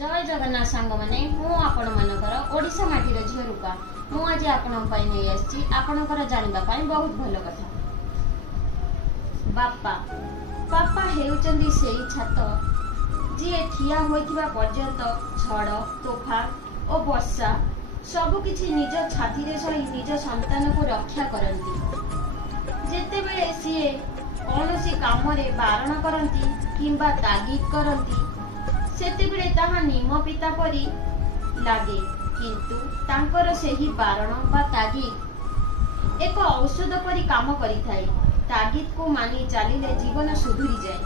जय जगन्नाथ सांग मैंने ओडिशा माटीर झील रूपा मुझे आपणकर जाना बहुत भल कथा। बापा बापा हेउचंदी सेई छात जी ठिया होइथिबा पर्यंत झड़ तोफान और वर्षा सबकिछि निज छाती रे सही निज संतान को रक्षा करती। जेतेबेले सीए कौनसी काम रे बारण करती किंबा तागिद करती सेतेबेले ताहा निम पिता परी लागे, किंतु तांकर सेही बारण बा तागिद एक औषध परी काम करिथाए। तागिद को मानी चलिले जीवन सुधुरी जाए।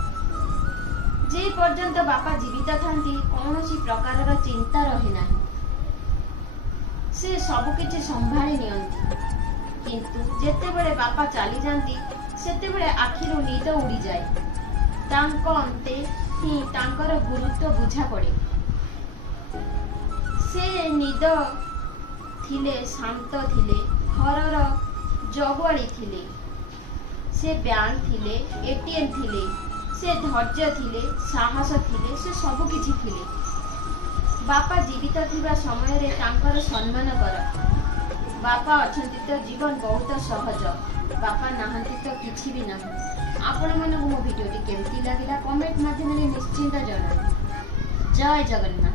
जे पर्यंत बापा जीवित थांती कौनसी प्रकारर चिंता रहे नाही, से सबकिछि संभाली नियंती। किंतु जेतेबेले बापा चली जाती सेतेबेले आखिरु निद उड़ी जाए। तांको अंते ही तांकर गुरुत्व बुझा पड़े। से निद थिले शांत थिले, घरर जगुआड़ी थिले, से बैंक थिले, एटीएम थिले, से धैर्य थिले, साहस थिले, से सब किछि थिले। बापा जीवित थिबा समय रे तांकर सम्मान कर। बापा अछंती तो जीवन बहुत सहज, बापा नाहंती तो किछि भी नाही। आपण मानक मो भिडियोटी केमती लागिला कमेंट माध्यम निश्चिंत जणाइबे। जय जगन्नाथ।